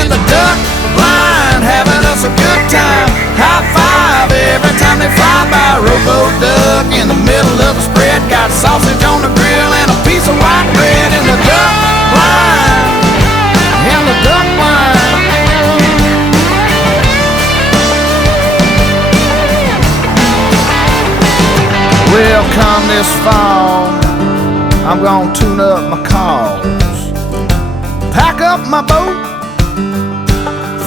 in the duck blind, having us a good time. High five every time they fly by. Robo duck in the middle of the spread, got sausage on the grill and a piece of white bread in the duck blind, in the duck blind. Well, come this fall, I'm gonna tune up my calls, pack up my boat,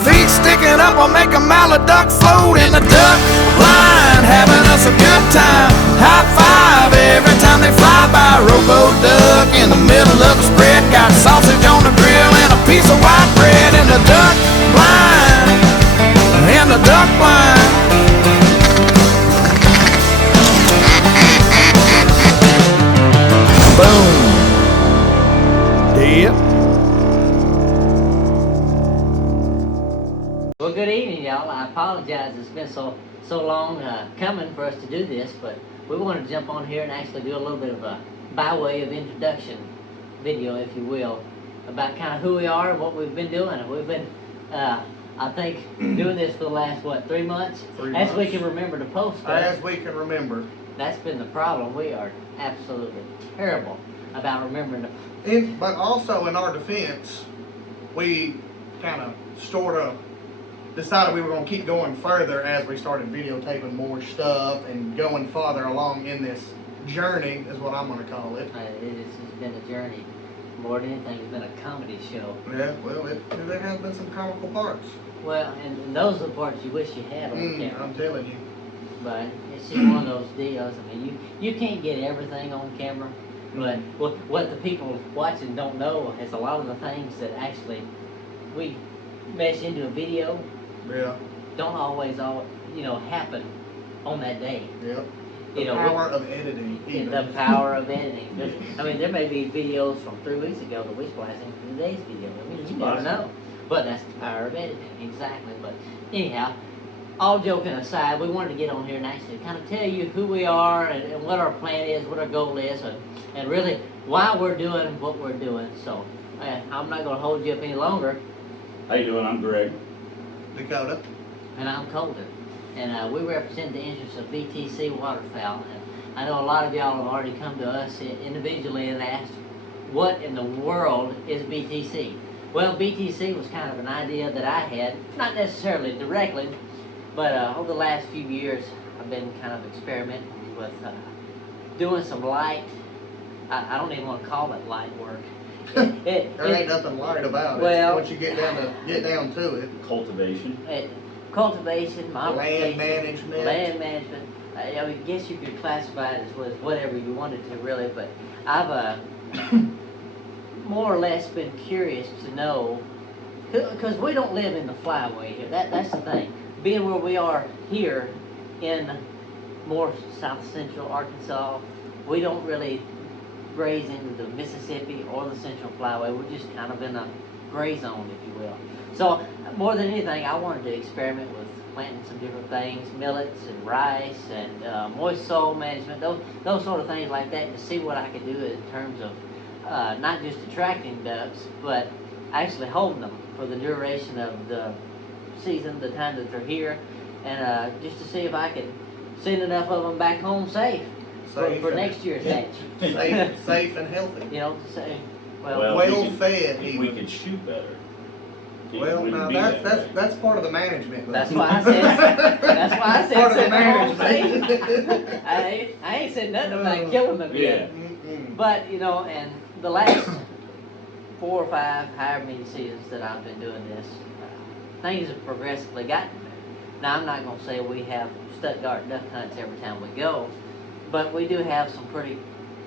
feet sticking up, I'll make a mallard duck float in the duck blind, having us a good time. High five every time they fly by. Robo duck in the middle of the spread, got sausage on the grill and a piece of white bread in the duck blind, in the duck blind. Boom. Yep. Well, good evening, y'all. I apologize. It's been so long coming for us to do this, but we wanted to jump on here and actually do a little bit of a by way of introduction video, if you will, about kind of who we are and what we've been doing. We've been, I think, doing this for the last, what, 3 months? As we can remember to post stuff. As we can remember. That's been the problem. We are absolutely terrible about remembering to. But also in our defense, we kind of decided we were going to keep going further as we started videotaping more stuff and going farther along in this journey, is what I'm going to call it. It's been a journey. More than anything, it's been a comedy show. Yeah, well, there has been some comical parts. Well, and those are the parts you wish you had on camera. I'm telling you. But it's just one of those deals. I mean, you can't get everything on camera. But what the people watching don't know is a lot of the things that actually we mesh into a video. Yeah. Don't always happen on that day. Yep. The power of editing. The power of editing. I mean, there may be videos from 3 weeks ago that we splice into today's video. I mean, you never know. But that's the power of editing, exactly. But anyhow, all joking aside, we wanted to get on here and actually kind of tell you who we are and what our plan is, what our goal is, and really why we're doing what we're doing. So I'm not going to hold you up any longer. How you doing? I'm Greg. Dakota. And I'm Colton. And we represent the interests of BTC Waterfowl. And I know a lot of y'all have already come to us individually and asked, what in the world is BTC? Well, BTC was kind of an idea that I had, not necessarily directly, but over the last few years, I've been kind of experimenting with doing some light, I don't even want to call it light work. There ain't nothing light about it. Well, once you get down to it. Cultivation. Cultivation, land management. I guess you could classify it as whatever you wanted to, really. But I've more or less been curious to know, because we don't live in the flyway here. That's the thing. Being where we are here in more south central Arkansas, we don't really graze into the Mississippi or the Central Flyway. We're just kind of in a gray zone, if you will. So more than anything, I wanted to experiment with planting some different things, millets and rice and moist soil management, those sort of things like that, to see what I could do in terms of not just attracting ducks, but actually holding them for the duration of the season, the time that they're here, and just to see if I could send enough of them back home safe. For next year's hatch. Safe and healthy. You know, say, well fed. If we could shoot better. Well, now that's part of the management. That's why I said. That's why I said. Part of the management. I ain't said nothing about killing them yet. But and the last 4 or 5, however many seasons that I've been doing this, things have progressively gotten better. Now I'm not going to say we have Stuttgart duck hunts every time we go. But we do have some pretty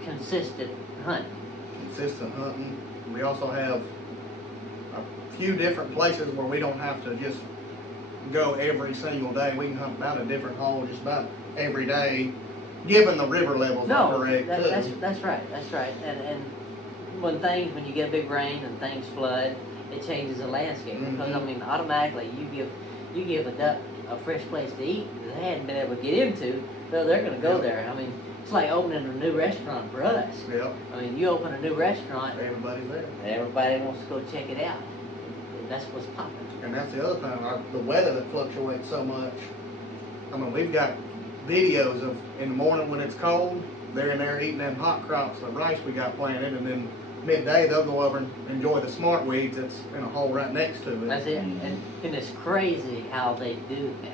consistent hunting. Consistent hunting. We also have a few different places where we don't have to just go every single day. We can hunt about a different hole just about every day, given the river levels are correct. That's right. And when you get a big rain and things flood, it changes the landscape. Because I mean, automatically you give a duck a fresh place to eat that they hadn't been able to get into. So they're going to go there. I mean, it's like opening a new restaurant for us. Yep. I mean, you open a new restaurant, everybody's there. Everybody wants to go check it out. that's what's popping. And that's the other thing, the weather that fluctuates so much. I mean, we've got videos of in the morning when it's cold, they're in there eating them hot crops of rice we got planted, and then midday they'll go over and enjoy the smart weeds that's in a hole right next to it. That's it. And it's crazy how they do that.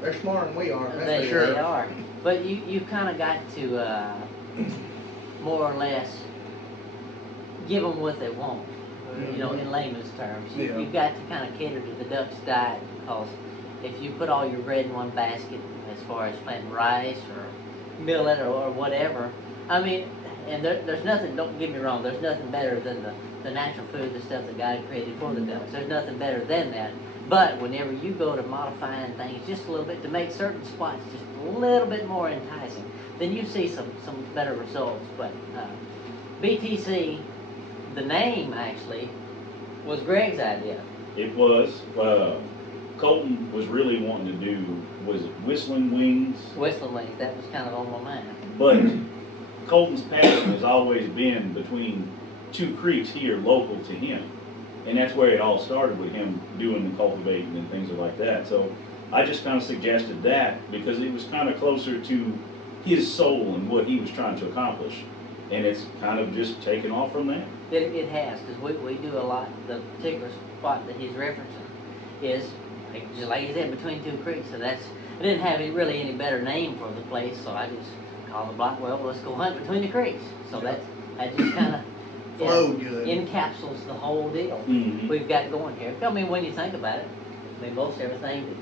They're smarter than we are, that's They, for sure. they are. But you kind of got to more or less give them what they want. You know, in layman's terms, Yeah. you've got to kind of cater to the duck's diet, because if you put all your bread in one basket, as far as planting rice or millet or whatever, I mean, and there's nothing. Don't get me wrong. There's nothing better than the natural food, the stuff that God created for the ducks. There's nothing better than that. But whenever you go to modifying things just a little bit to make certain spots just a little bit more enticing, then you see some better results. But BTC, the name actually was Greg's idea. It was. Colton was really wanting to do, was it Whistling Wings? Whistling Wings, that was kind of on my mind. But Colton's passion has always been between two creeks here local to him. And that's where it all started, with him doing the cultivating and things like that. So I just kind of suggested that because it was kind of closer to his soul and what he was trying to accomplish. And it's kind of just taken off from that. It has, because we do a lot. The particular spot that he's referencing is, just like he said, between two creeks. So I didn't have really any better name for the place, so I just called the block, well, let's go hunt between the creeks. So that just kind of Flowed good. encapsulates the whole deal we've got going here. I mean, when you think about it, I mean, most everything that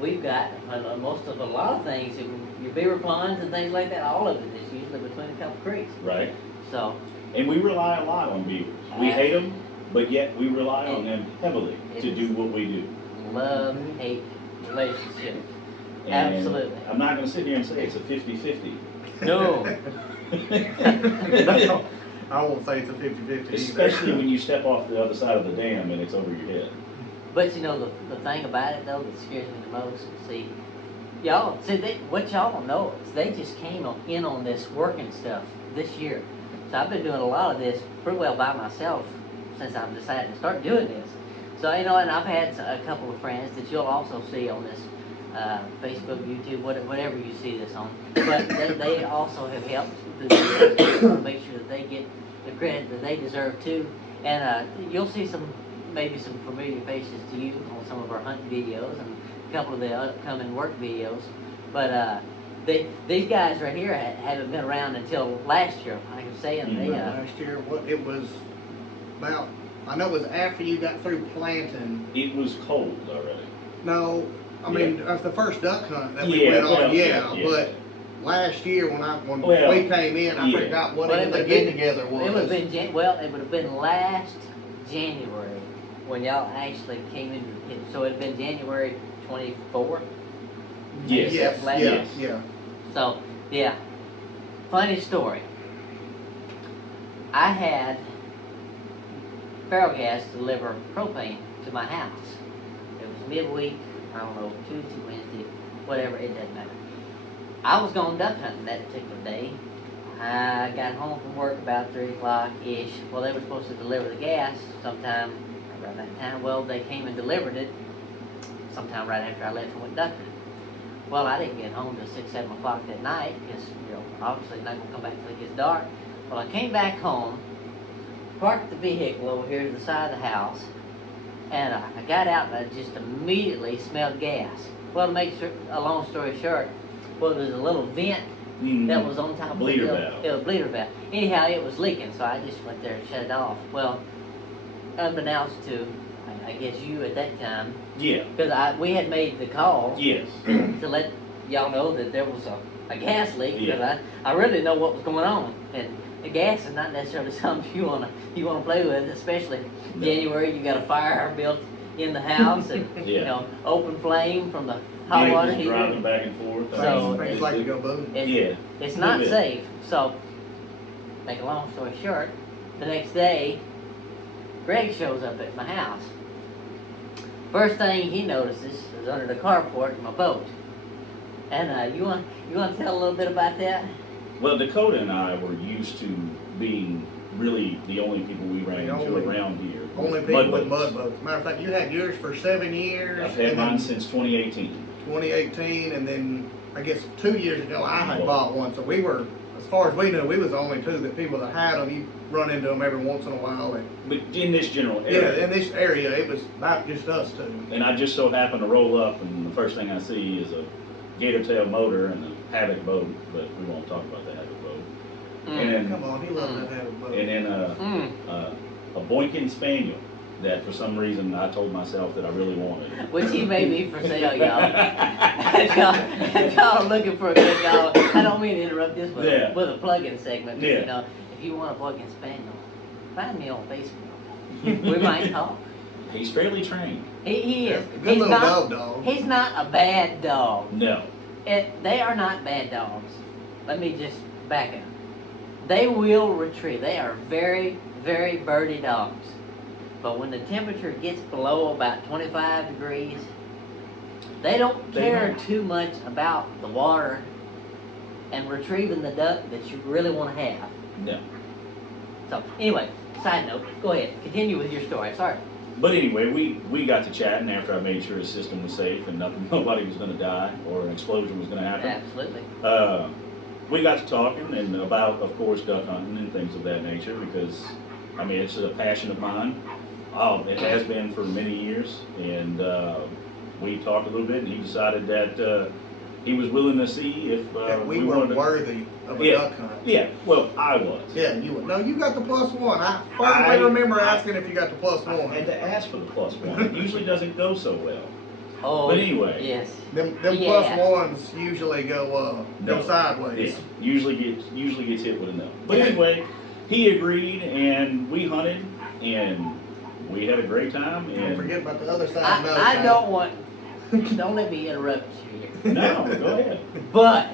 we've got, a lot of things, your beaver ponds and things like that, all of it is usually between a couple creeks. Right. So. And we rely a lot on beavers. We hate them, but yet we rely on them heavily to do what we do. Love-hate relationship. And Absolutely. I'm not going to sit here and say it's a 50-50. No. No, I won't say it's a 50-50 Especially either. when you step off the other side of the dam and it's over your head. But you know, the thing about it though that scares me the most, what y'all don't know is they just came in on this working stuff this year. So I've been doing a lot of this pretty well by myself since I've decided to start doing this. So, you know, and I've had a couple of friends that you'll also see on this Facebook, YouTube, whatever you see this on. But they also have helped to make sure that they get the credit that they deserve too. And you'll see maybe some familiar faces to you on some of our hunting videos and a couple of the upcoming work videos. But these guys right here haven't been around until last year. Like I'm saying, Last year, it was about, I know it was after you got through planting. It was cold already. No, I mean, that's the first duck hunt that we Yeah, went on, well, yeah, yeah. but last year when Well, we came in, I yeah. forgot what Well, even it the would've get been- together was. it would have been it would have been last January when y'all actually came into the pit. So it'd been January 24. Yes. Yes, Last yeah, year. yeah. So yeah, funny story. I had feral gas deliver propane to my house. It was midweek, I don't know, Tuesday, Wednesday, whatever, it doesn't matter. I was going duck hunting that particular day. I got home from work about 3 o'clock-ish. Well, they were supposed to deliver the gas sometime around that time. Well, they came and delivered it sometime right after I left and went duck hunting. Well, I didn't get home till 6, 7 o'clock that night because, you know, obviously not going to come back till it gets dark. Well, I came back home, parked the vehicle over here to the side of the house, and I got out and I just immediately smelled gas. Well, to make a long story short, well, there was a little vent that was on top of the Bleeder hill. valve. It was a bleeder valve. Anyhow, it was leaking, so I just went there and shut it off. Well, unbeknownst to, I guess you at that time, Yeah. because we had made the call Yes. to let y'all know that there was a gas leak, because I really didn't know what was going on. And the gas is not necessarily something you wanna play with, especially No. January. You got a fire built in the house, and you Yeah. know, open flame from the hot water Vehicles driving heater. back and forth. So- Things like to go boom. It's not bit. safe. So, make a long story short, the next day, Greg shows up at my house. First thing he notices is under the carport in my boat. And you want to tell a little bit about that? Well, Dakota and I were used to being really the only people we ran The into only- around here. Only was people with mud boats. Matter of fact, you had yours for 7 years. I've had and mine then since 2018. 2018, and then I guess 2 years ago I had Whoa. bought one. So we were, as far as we knew, we was the only two that people that had them. You run into them every once in a while. And, But in this general yeah, area. in this area, it was not just us two. And I just so happen to roll up, and the first thing I see is a gator tail motor and a Havoc boat, but we won't talk about the Havoc boat. And then, Come on, he loves that Havoc boat. and then a Boykin Spaniel that for some reason I told myself that I really wanted. Which he may be for sale, y'all. If y'all are looking for a good dog, I don't mean to interrupt this with, Yeah. with a plug-in segment, but Yeah. you know, if you want a plug-in spaniel, find me on Facebook. We might talk. He's fairly trained. He is. Good He's little not, dog. he's not a bad dog. No. They are not bad dogs. Let me just back up. They will retrieve. They are very, very birdy dogs. But when the temperature gets below about 25 degrees, they don't They care don't. too much about the water and retrieving the duck that you really want to have. No. So anyway, side note, go ahead. Continue with your story. Sorry. But anyway, we got to chatting after I made sure his system was safe and nobody was going to die or an explosion was going to happen. Absolutely. We got to talking and about, of course, duck hunting and things of that nature because, I mean, it's a passion of mine. It has been for many years, and we talked a little bit, and he decided that he was willing to see if That we were wanted to. worthy of a Yeah. duck hunt. Yeah, well, I was. Yeah, you would. No, you got the +1. I I- firmly remember asking if you got the +1. I had to ask for the +1. It usually doesn't go so well. Oh, But anyway. yes. Them Yeah. +1s usually go No. sideways. Yeah, usually gets hit with a no. But anyway, he agreed, and we hunted, and we had a great time. Don't And forget about the other side. I don't want. Don't let me interrupt you here. no, go ahead. But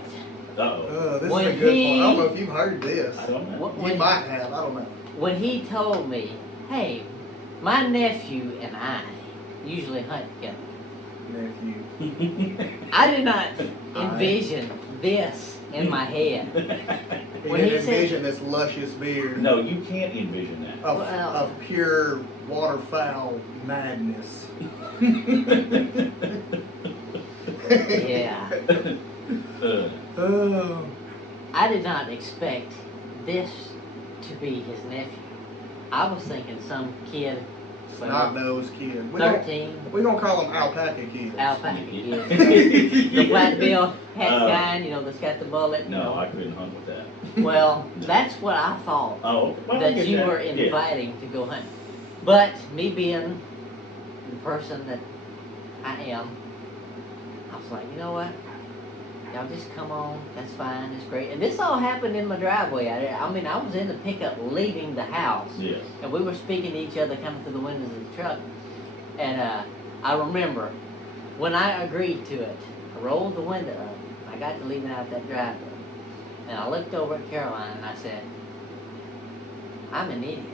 Uh-oh. This When is a good he- point. I don't know if you've heard this. I don't know. You might have. I don't know. when he told me, "Hey, my nephew and I usually hunt together," Nephew. I did not envision this in my head. He When didn't he said- envision this luscious beard No, you can't envision that. of, Well- of pure waterfowl madness. Yeah, Oh. I did not expect this to be his nephew. I was thinking some kid, Snot-nosed kid. 13, We don't call them alpaca kids. alpaca kid. The flat bill hat guy, you know, that's got the bullet. You No, know. I couldn't hunt with that. Well, that's what I thought. Oh, well, I That get you that. were Yeah. inviting to go hunt. But me being the person that I am, I was like, you know what? Y'all just come on. That's fine. It's great. And this all happened in my driveway. I mean, I was in the pickup leaving the house. Yes. And we were speaking to each other coming through the windows of the truck. And I remember when I agreed to it, I rolled the window up. I got to leaving out that driveway. And I looked over at Caroline and I said, I'm an idiot.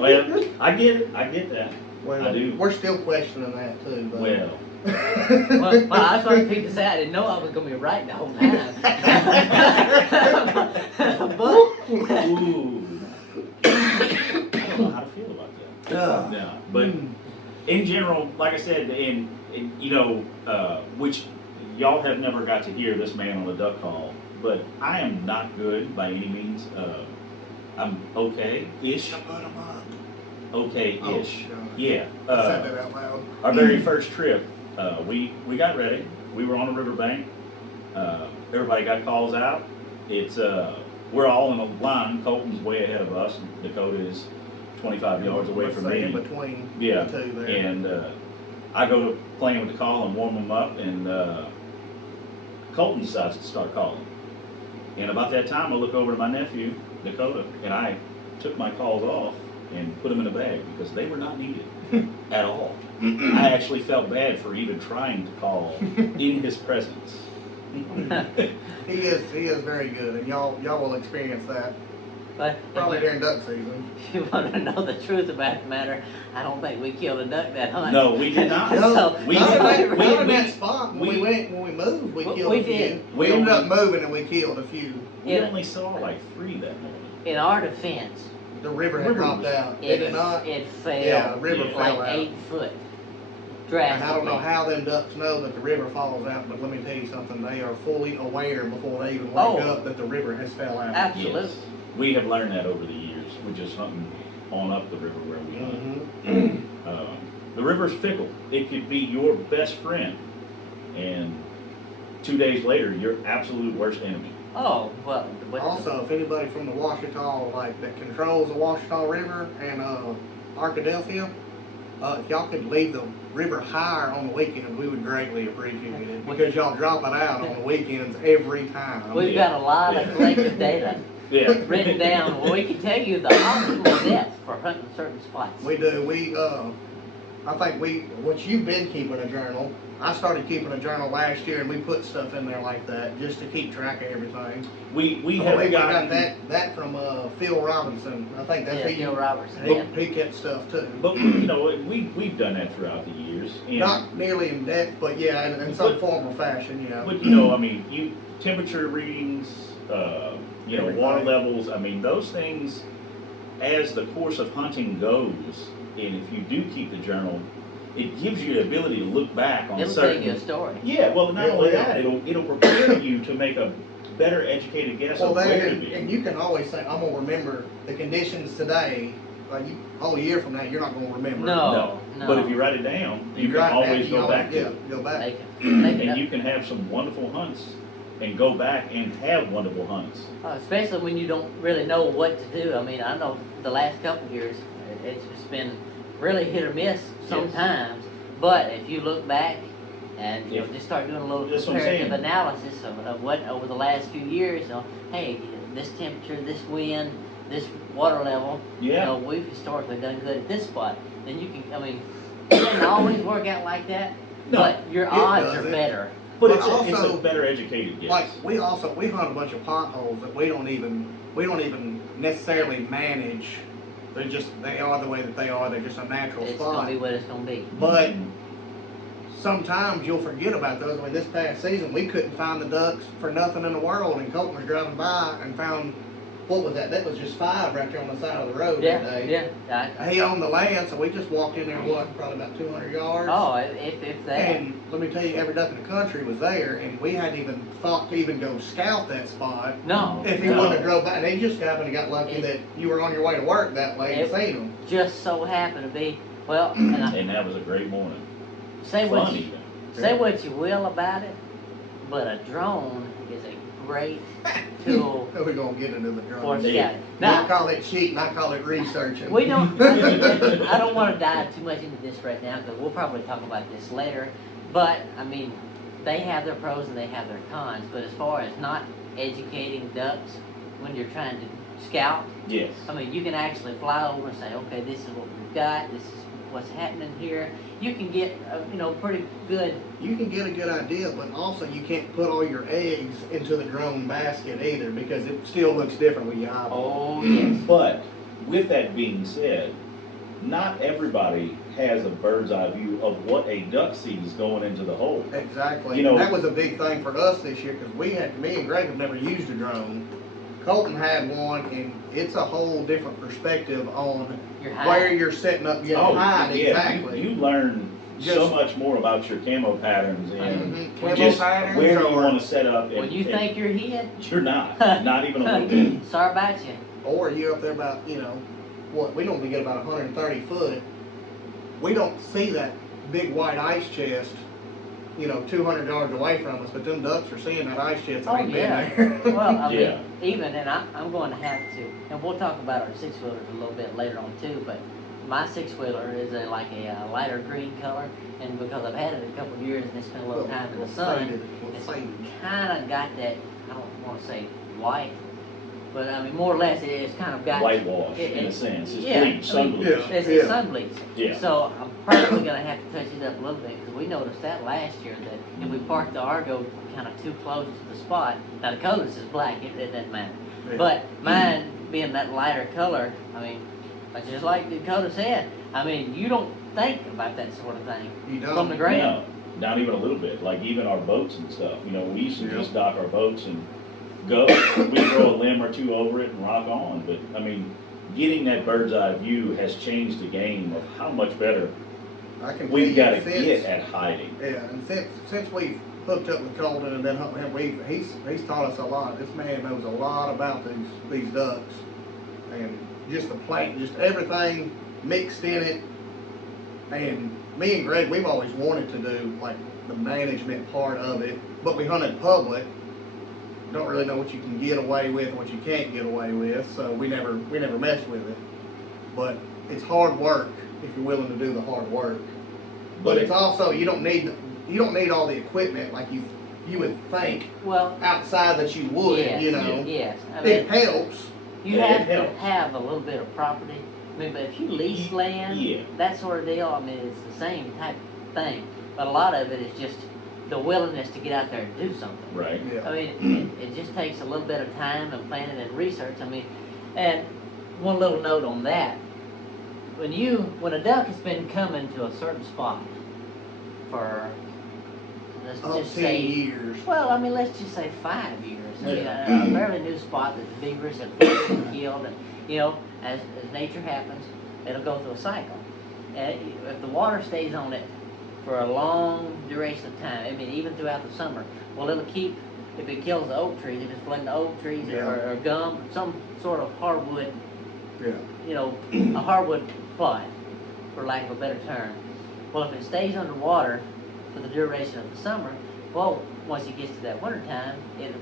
Well, I get it. I get that. Well, I do. we're still questioning that too. But. Well, Well, I was trying to figure this out. I didn't know I was going to be right the whole time. But, ooh. I don't know how to feel about that. Yeah, but in general, like I said, which y'all have never got to hear this man on a duck call, but I am not good by any means. I'm okay-ish. Okay-ish. Oh, God. Yeah. I said that out loud. Our very first trip, we got ready. We were on a riverbank. Everybody got calls out. It's we're all in a line. Colton's way ahead of us. Dakota is 25 yards away Let's from say me. in between Yeah, the two there. and I go to playing with the call and warm them up, and Colton decides to start calling. And about that time, I look over to my nephew, Dakota, and I took my calls off and put them in a bag because they were not needed at all. I actually felt bad for even trying to call in his presence. He is very good, and y'all will experience that but probably during duck season. if you want to know the truth about the matter, I don't think we killed a duck that hunt. No, we did not. So, We- not in we- that spot when we moved, we We killed a few. did. We ended up moving and we killed a few. We Yeah. only saw like 3 that morning. in our defense, The river had River dropped was- out, did it not? it fell Yeah, the river Yeah. fell like out. 8 foot. And Drastically. I don't know how them ducks know that the river falls out, but let me tell you something, they are fully aware before they even wake Oh. up that the river has fell out. Absolutely. Yes. We have learned that over the years. We're just hunting on up the river where we hunt. Mhm. The river's fickle. It could be your best friend, and 2 days later, your absolute worst enemy. Oh, well. Also, if anybody from the Washita, like, that controls the Washita River and, Arkadelphia, if y'all could leave the river higher on the weekends, we would greatly appreciate it, because y'all drop it out on the weekends every time. We've Yeah. got a lot of Yeah. collective data Yeah. written down. Well, we can tell you the optimal depth for hunting certain spots. We do, I think what you've been keeping a journal, I started keeping a journal last year, and we put stuff in there like that, just to keep track of everything. We I have believe we got gotten, that from, Phil Robinson, I think that's Yeah, he. Phil Robertson, He, yeah. he kept stuff too. but you know, we've done that throughout the years. And, Not nearly in depth, but yeah, in some But- form or fashion, yeah. But you know, I mean, temperature readings, you know, water Everything. levels. I mean, those things, as the course of hunting goes, and if you do keep the journal, it gives you the ability to look back on It'll tell certain. you a story. Yeah, well, not It only will. that, it'll prepare you to make a better educated guess Well, of where there, to be. and you can always say, I'm gonna remember the conditions today, like, a whole year from now, you're not gonna remember. No. But if you write it down, you can write it down, always you go always- back to yeah, it. go back. They can make it And up. you can have some wonderful hunts and go back and have wonderful hunts. Especially when you don't really know what to do. I mean, I know the last couple of years, it's just been really hit or miss sometimes. But if you look back and you know, just start doing a little That's what I'm comparative saying. analysis of what over the last few years, you know, hey, this temperature, this wind, this water level, you Yeah. know, we've historically done good at this spot. Then you can, I mean, it doesn't always work out like that, No, but your it odds are doesn't. better. But But it's a also- better educated guess. Like, we hunt a bunch of potholes that we don't even necessarily manage. They are the way that they are, they're just a natural It's spot. gonna be what it's gonna be. But sometimes you'll forget about those. I mean, this past season, we couldn't find the ducks for nothing in the world, and Colton was driving by and found, what was that? That was just 5 right there on the side of the road Yeah, that day. yeah. He owned the land, so we just walked in there, probably about 200 yards. Oh, if that. And let me tell you, every duck in the country was there, and we hadn't even thought to even go scout that spot. No. If he no. wouldn't have drove by, and they just happened to got lucky that you were on your way to work that way and It- seen them. Just so happened to be, well, and I, And that was a great morning. say what Fun you, even. say what you will about it, but a drone is a great tool We're gonna get into the for drone. Yeah. scouting. I Now, call it cheating, I call it researching. we don't, I don't wanna dive too much into this right now, because we'll probably talk about this later, but, I mean, they have their pros and they have their cons, but as far as not educating ducks when you're trying to scout, Yes. I mean, you can actually fly over and say, okay, this is what we've got, this is what's happening here. You can get, you know, pretty good. You can get a good idea, but also you can't put all your eggs into the drone basket either, because it still looks different when you eyeball. Oh, yes. But with that being said, not everybody has a bird's eye view of what a duck sees going into the hole. Exactly. You know- And that was a big thing for us this year, because me and Greg have never used a drone. Colton had one, and it's a whole different perspective on Your where hide. you're setting up your Oh, hide. yeah, Exactly. you learn so Just- much more about your camo patterns and Mhm. Camo just patterns where you or- want to set up. And, When you and think you're hit, you're not, not even a little bit. sorry about you. Or you're up there about, what, we normally get about 130 foot. We don't see that big white ice chest, 200 yards away from us, but them ducks are seeing that ice chest that Oh, ain't yeah. been there. Well, I Yeah. mean, even, and I'm going to have to, and we'll talk about our 6-wheelers a little bit later on too, but my 6-wheeler is like a lighter green color, and because I've had it a couple of years and it's spent a little time in the sun, it's kind of got that, I don't want to say white, but I mean, more or less it's kind of got. Whitewash, it- in a it- sense. It's yeah, bleach, sun I mean, bleach. Yeah. It's sun bleach. Yeah. So I'm probably gonna have to touch it up a little bit, because we noticed that last year, that if we parked the Argo kind of too close to the spot, now Dakota's is black, it doesn't matter. Yeah. But mine being that lighter color, I mean, just like Dakota said, I mean, you don't think about that sort of thing You don't. from the ground. No, not even a little bit. Like even our boats and stuff. We used to Yeah. just dock our boats and go, we throw a limb or two over it and rock on. But I mean, getting that bird's eye view has changed the game of how much better I can we've got to tell you get since- at hiding. Yeah, and since we've hooked up with Colton and been hunting him, he's taught us a lot. This man knows a lot about these ducks, and just the plant, just everything mixed in it. And me and Greg, we've always wanted to do like the management part of it, but we hunted public. Don't really know what you can get away with and what you can't get away with, so we never messed with it. But it's hard work if you're willing to do the hard work. But it's also you don't need all the equipment like you would think Well, outside that you would. yes, You know, yes. I it mean, helps. you Yeah, have it to helps. have a little bit of property. I mean, but if you lease land, Yeah. that sort of deal, I mean, it's the same type of thing. But a lot of it is just the willingness to get out there and do something. Right. Yeah. I mean, it just takes a little bit of time and planning and research. I mean, and one little note on that. When a duck has been coming to a certain spot for, let's Up just 10 say, years. well, I mean, let's just say 5 years. I mean, Yeah. a fairly new spot that the beavers have been killed, and you know, as nature happens, it'll go through a cycle. And if the water stays on it for a long duration of time, I mean, even throughout the summer, well, it'll keep. If it kills the oak trees, if it's flooding the oak trees Yeah. or gum, some sort of hardwood, Yeah. you know, a hardwood plot, for lack of a better term. Well, if it stays underwater for the duration of the summer, well, once it gets to that winter time,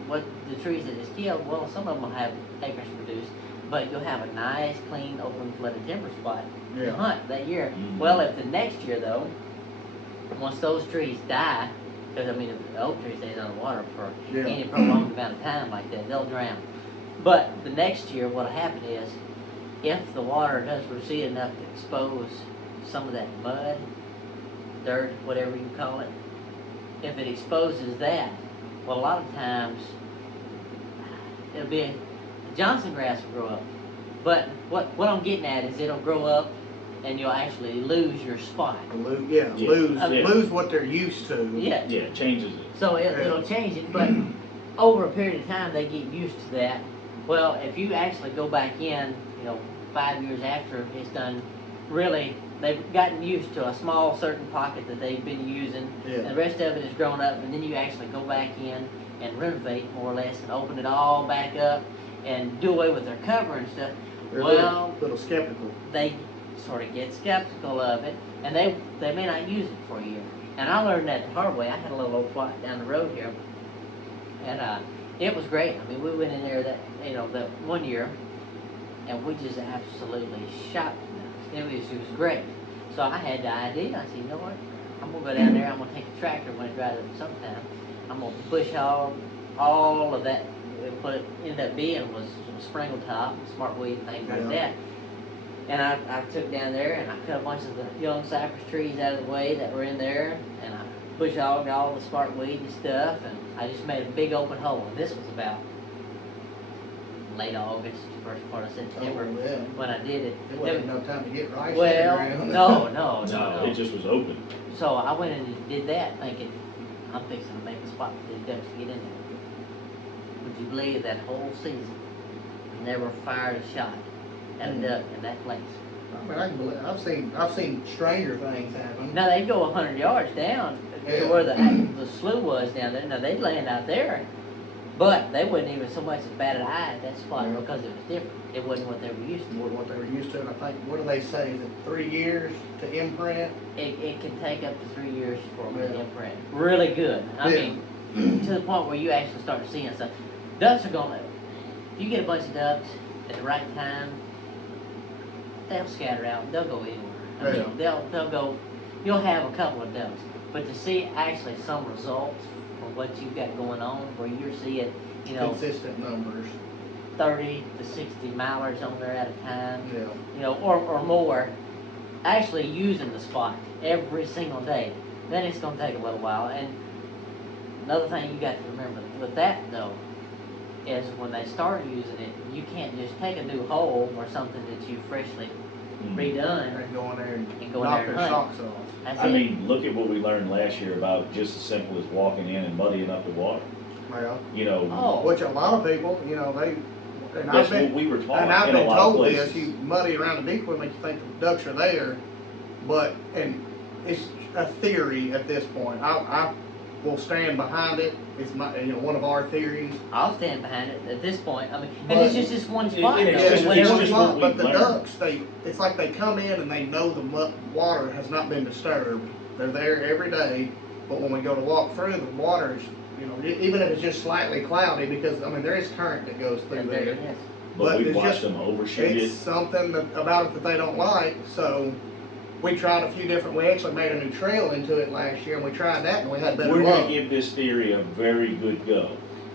what the trees that it's killed, well, some of them will have acres produced, but you'll have a nice, clean, open, flooded timber spot Yeah. to hunt that year. Mhm. Well, if the next year though, once those trees die, because I mean, if the oak tree stays underwater for Yeah. any prolonged amount of time like that, they'll drown. But the next year, what'll happen is, if the water does recede enough to expose some of that mud, dirt, whatever you call it, if it exposes that, well, a lot of times it'll be Johnson grass will grow up. But what I'm getting at is it'll grow up and you'll actually lose your spot. Yeah, Yeah. lose what they're used to. Yeah. Yeah, it changes it. So it'll change it, but over a period of time they get used to that. Well, if you actually go back in, 5 years after it's done, really they've gotten used to a small certain pocket that they've been using, Yeah. and the rest of it is grown up, and then you actually go back in and renovate more or less and open it all back up and do away with their cover and stuff. They're Well, little skeptical. they sort of get skeptical of it, and they may not use it for a year. And I learned that the hard way. I had a little old plot down the road here, and it was great. I mean, we went in there that 1 year, and we just absolutely shot it. It was great. So I had the idea. I said, you know what? I'm gonna go down there. I'm gonna take a tractor when it dries up sometime. I'm gonna bush hog all of that. What it ended up being was some springle top, smartweed, and things like Yeah. that. And I took down there and I cut a bunch of the young cypress trees out of the way that were in there, and I bush hogged all the smartweed and stuff, and I just made a big open hole. And this was about late August, first part of September Oh, yeah. when I did it. There wasn't enough time to get rice Well, in the ground. no. No, it just was open. So I went in and did that, thinking I'm fixing to make a spot for these ducks to get in there. Would you believe that whole season, I never fired a shot at a duck in that place? I mean, I can believe, I've seen stranger things happen. Now they'd go 100 yards down Yeah. to where the slough was down there. Now they'd land out there, but they wouldn't even so much as bat an eye at that spot Yeah. because it was different. It wasn't what they were used to. More than what they were used to, and I think, what do they say, is it 3 years to imprint? It can take up to 3 years for them to Yeah. imprint. Really good. I Yeah. mean, to the point where you actually start seeing stuff. Ducks are gonna, if you get a bunch of ducks at the right time, they'll scatter out. They'll go anywhere. I mean, they'll go. You'll have a couple of ducks, but to see actually some results from what you've got going on, where you're seeing, Consistent numbers. 30 to 60 milers on there at a time, Yeah. or more, actually using the spot every single day, then it's going to take a little while. And another thing you got to remember with that though, is when they start using it, you can't just take a new hole or something that you freshly redone. And go in there And and go in knock there and their hunt. socks off. That's I it. mean, look at what we learned last year about just as simple as walking in and muddying up the water. Well, You know, Oh. which a lot of people, you know, they, and that's what we were taught and I've in a been lot of told places. this, you muddy around the deep one, make you think the ducks are there, but, and it's a theory at this point. I will stand behind it. It's my, you know, one of our theories. I'll stand behind it at this point. I mean, and But- it's just this one spot. It's though, just- so it's whatever- just what but we've the learned. ducks, it's like they come in and they know the water has not been disturbed. They're there every day, but when we go to walk through, the water's, you know, even if it's just slightly cloudy, because, I mean, there is current that goes through there there. it is. But we it's watched just- them overshoot It's it. something about it that they don't like, so we tried a few different, we actually made a new trail into it last year, and we tried that, and we had better We're luck. gonna give this theory a very good go.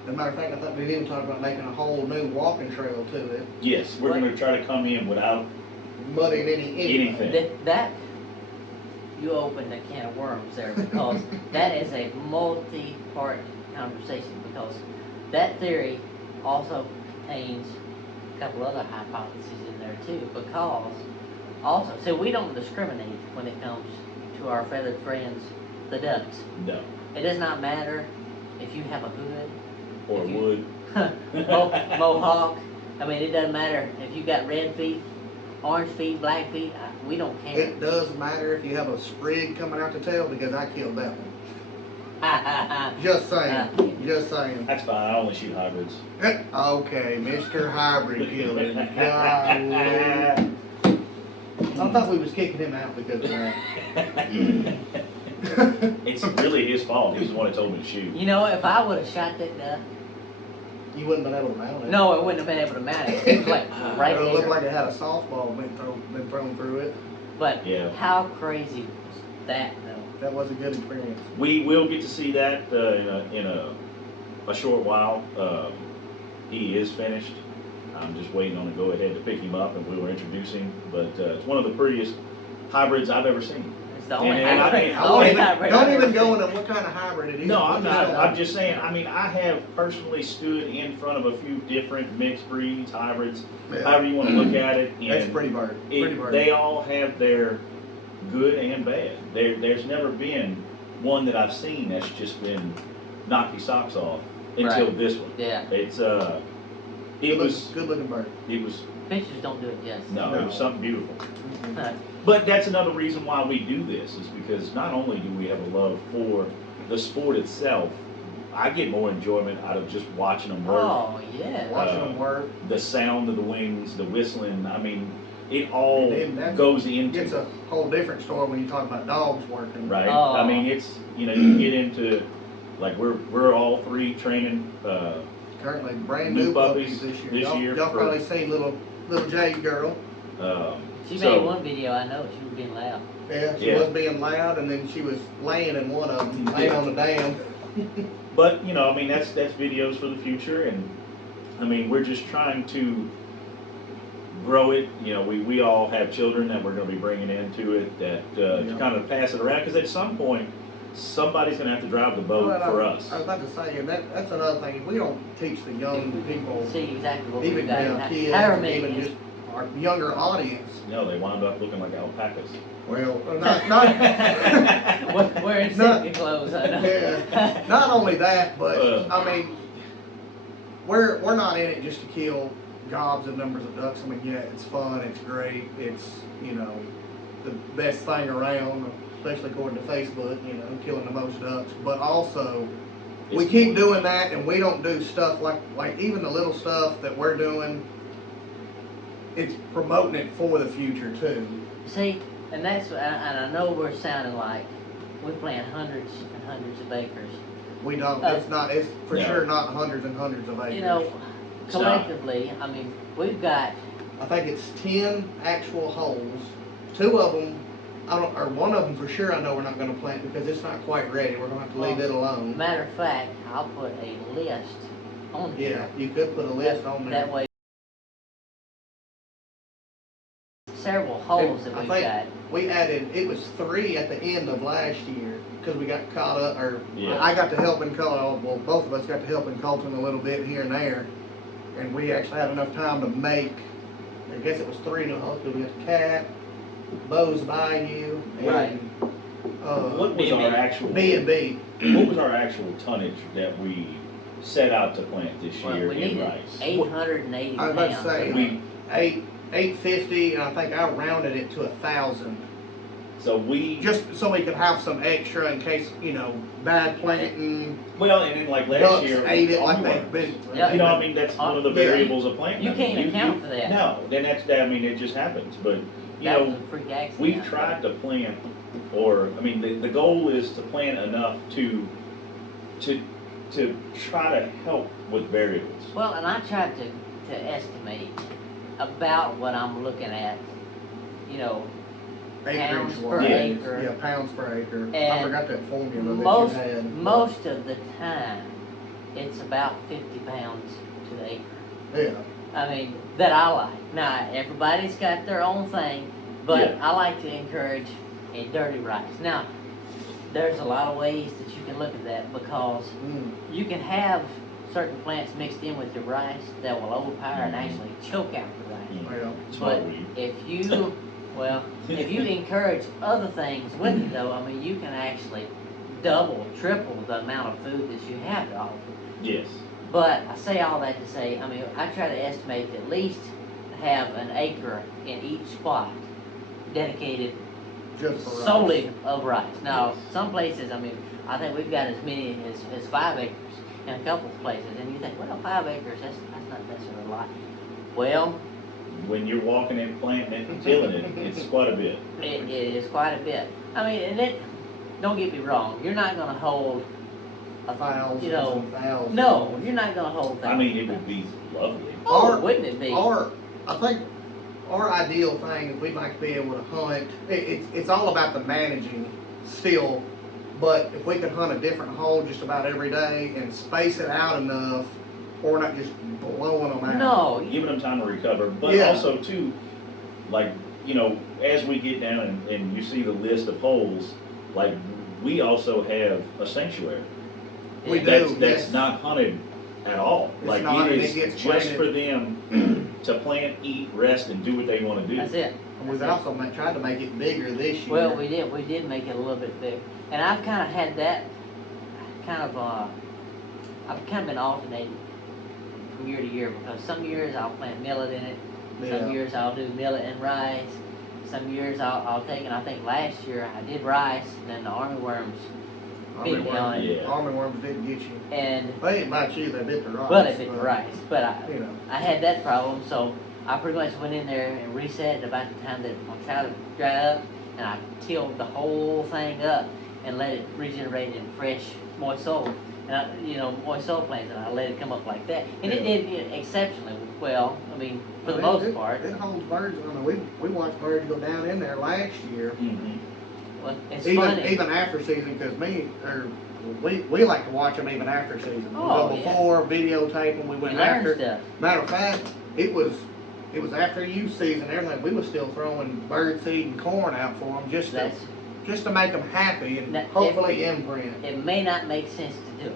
As a matter of fact, I thought we'd even talked about making a whole new walking trail to it, Yes, we're What? gonna try to come in without muddying anything. Anything. That you opened a can of worms there, because that is a multi-part conversation, because that theory also contains a couple other hypotheses in there too, because also, so we don't discriminate when it comes to our feathered friends, the ducks. no It does not matter if you have a hood, or If you- wood. mohawk. I mean, it doesn't matter if you got red feet, orange feet, black feet. We don't care. It does matter if you have a sprig coming out the tail, because I killed that one. Just saying, just saying. That's fine. I only shoot hybrids. Okay, Mr. Hybrid Killer. Golly. I thought we was kicking him out because of that. It's really his fault. He was the one that told me to shoot. You know, if I would have shot that duck, You wouldn't have been able to mount it. no, I wouldn't have been able to mount it. It was like right It looked there. like it had a softball been thrown through it. But Yeah. how crazy was that, though? That was a good experience. We will get to see that in a short while. He is finished. I'm just waiting on the go ahead to pick him up, and we will introduce him. But it's one of the prettiest hybrids I've ever seen. It's the only And I hybrid. mean, the I only Don't hybrid even, I've don't ever even go seen. into what kind of hybrid it is. No, I'm not. Just, I'm just saying. I mean, I have personally stood in front of a few different mixed breeds, hybrids, Yeah. however you want to look at it. That's and pretty bird. Pretty bird. they all have their good and bad. There's never been one that I've seen that's just been knock your socks off until Right. this one. Yeah, It's good looking bird. it was pictures don't do it justice. no, it was something beautiful. Huh. But that's another reason why we do this, is because not only do we have a love for the sport itself, I get more enjoyment out of just watching them work. Oh yeah. Watching them work. The sound of the wings, the whistling, I mean, it all And that's- goes into It's a whole different story when you talk about dogs working. right. Oh. I mean, it's, you know, you get into, like, we're all three training, Currently brand New new puppies puppies this year. this Y'all, year y'all for- probably seen little Jade girl. She so- made one video. I know she was being loud. Yeah, she Yeah. was being loud, and then she was laying in one of them, laying on the dam. But, you know, I mean, that's videos for the future, and, I mean, we're just trying to grow it. You know, we all have children that we're gonna be bringing into it, that, to Yeah. kind of pass it around, because at some point, somebody's gonna have to drive the boat Well, for I us. was about to say, and that's another thing. If we don't teach the young people, See exactly what even we got. young kids, However and many even is- just our younger audience, No, they wound up looking like alpacas. well, Wearing Not- safety clothes. I know. yeah, not only that, but Uh. I mean, we're not in it just to kill gobs of numbers of ducks. I mean, yeah, it's fun, it's great, it's, you know, the best thing around, especially according to Facebook, you know, killing the most ducks. But also, we It's keep more- doing that, and we don't do stuff like even the little stuff that we're doing. It's promoting it for the future too. See, and that's and I know we're sounding like we plant hundreds and hundreds of acres. We don't. Oh. It's not. It's for No. sure not hundreds and hundreds of acres. You know, It's not. collectively, I mean, we've got I think it's 10 actual holes. 2 of them, or one of them for sure. I know we're not going to plant because it's not quite ready. We're going to have to leave it alone. matter of fact, I'll put a list on Yeah, here. you could put a list on there. That way, several holes that I we've think got. we added. It was 3 at the end of last year because we got caught up, or Yeah. I got to help in Colton. Well, both of us got to help in Colton a little bit here and there, and we actually had enough time to make. I guess it was 3 new holes. We got the Cat, Bo's Bayou, and Right. What was our actual B&B. what was our actual tonnage that we set out to plant this Well, year we in needed rice. 880 I was about to pounds. say, We- 850, and I think I rounded it to 1,000. So we, Just so we could have some extra in case, bad planting, well, and then like last ducks year. ate it like armyworms. they've been. Yeah. You know, I mean, that's one of the Yeah. variables of planting. You I mean, can't account for that. No, then I mean, it just happens, but, you That was know, a freak accident. we've tried to plant, or, I mean, the goal is to plant enough to try to help with variables. Well, and I tried to estimate about what I'm looking at, Acreage Pounds per wise. acre. Yeah, pounds per acre. I And forgot that formula that most, you had. most of the time, it's about 50 pounds to the acre. Yeah. I mean, that I like. Now, everybody's got their own thing, but Yeah. I like to encourage a dirty rice. Now, there's a lot of ways that you can look at that because Mm. you can have certain plants mixed in with your rice that will overpower and Mhm. actually choke out the rice. Well, But Smallweed. if you encourage other things with it though, I mean, you can actually double, triple the amount of food that you have to offer. Yes. But I say all that to say, I mean, I try to estimate at least have an acre in each spot dedicated just for rice. solely of rice. Now, some places, I mean, I think we've got as many as 5 acres in a couple of places, and you think, well, 5 acres, that's not necessarily a lot. Well, When you're walking and planting it and tilling it, it's quite a bit. it is quite a bit. I mean, and don't get me wrong, you're not gonna hold Thousands and thousands. no, you're not gonna hold that. I mean, it would be lovely. Oh, Or- wouldn't it be? I think our ideal thing is we'd like to be able to hunt. It's all about the managing still, but if we could hunt a different hole just about every day and space it out enough, or we're not just blowing them out. No, Giving them time to recover, but Yeah. also too, like, as we get down and you see the list of holes, like, we also have a sanctuary. We do, That's yes. not hunted at all. It's Like, not, it and it is gets just planted. for them to plant, eat, rest, and do what they wanna do. that's it. And we've That's it. also tried to make it bigger this year. Well, we did make it a little bit big, and I've kind of had that I've kind of been alternating from year to year because some years I'll plant millet in it, Yeah. some years I'll do millet and rice, some years I'll take, and I think last year I did rice, and then the armyworms beat me on it, Yeah. Armyworms didn't get you. and They didn't bite you, they bit the rice. well, they bit the rice, but You know. I had that problem, so I pretty much went in there and reset it about the time that my trout would dry up, and I tilled the whole thing up and let it regenerate in fresh, moist soil. And moist soil plants, and I let it come up like that. And it Yeah. did exceptionally well, I mean, for the Well, most it- part. It holds birds. I mean, we watched birds go down in there last year. Mhm. Well, it's Even funny. even after season, because we like to watch them even after season. We Oh, go yeah. before, videotape them. We You went learn after. stuff. Matter of fact, it was after youth season. Everything we was still throwing bird seed and corn out for them That's, just to make them happy and Now, hopefully imprint. it may not make sense to do it.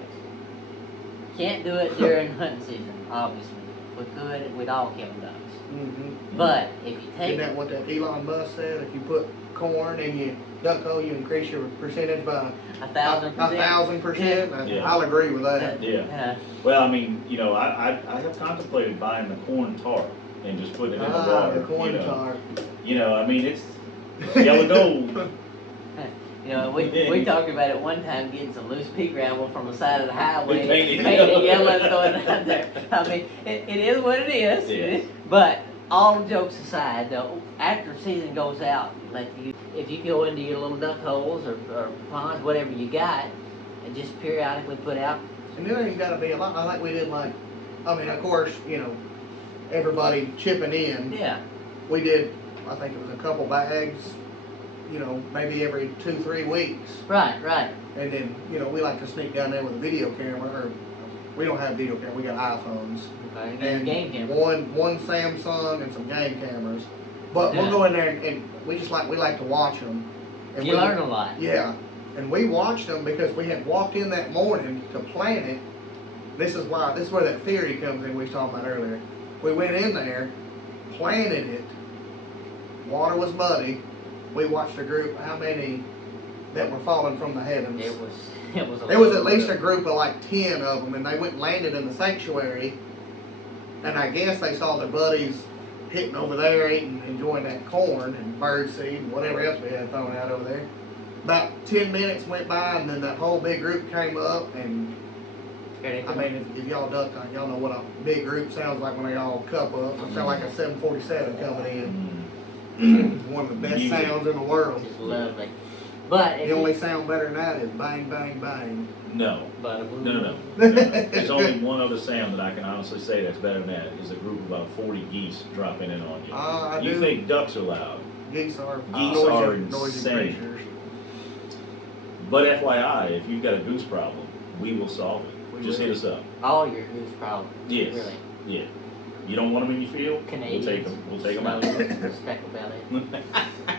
Can't do it during hunting season, obviously. If we could, we'd all kill ducks. Mm-hmm. But if you take Isn't that what that Elon Musk said? If you put corn in your duck hole, you increase your percentage by 1,000%. 1,000%. Yeah. I'll agree with that. Yeah. Well, I mean, I have contemplated buying the corn tar and just putting it in the water. The corn tar. I mean, it's yellow gold. We talked about it one time, getting some loose pea gravel from the side of the highway, We painted painted yellow. yellow, throwing it out there. I mean, it is what it is. Yes. But all jokes aside, though, after season goes out, if you go into your little duck holes or ponds, whatever you got, and just periodically put out. And it ain't gotta be a lot. I think we did of course, everybody chipping in. Yeah. We did, I think it was a couple bags, maybe every 2-3 weeks. Right. And then, we like to sneak down there with a video camera, or we don't have video camera, we got iPhones. Okay. And Game camera. one Samsung and some game cameras. But we'll Yeah. go in there and we like to watch them. And You learn a lot. Yeah. And we watched them because we had walked in that morning to plant it. This is where that theory comes in we was talking about earlier. We went in there, planted it, water was muddy. We watched a group, how many that were falling from the heavens. It was There was at least a group of like 10 of them, and they went and landed in the sanctuary. And I guess they saw their buddies hitting over there, eating, enjoying that corn and bird seed and whatever else we had thrown out over there. About 10 minutes went by, and then that whole big group came up. And I mean, if y'all duck hunt, y'all know what a big group sounds like when they all cup up. It sounds like a 747 coming in. One of the best Yeah. sounds in the world. just lovely. But The only sound better than that is bang, bang, bang. No. but No. There's only one other sound that I can honestly say that's better than that, is a group of about 40 geese dropping in on you. I You do. think ducks are loud, Geese are noisy insane. creatures. but FYI, if you've got a goose problem, we will solve it. We Just will. hit us up. all your goose problems. Yes. Really. Yeah. You don't want them in your field? Canadians. We'll take them out. Speckle belly.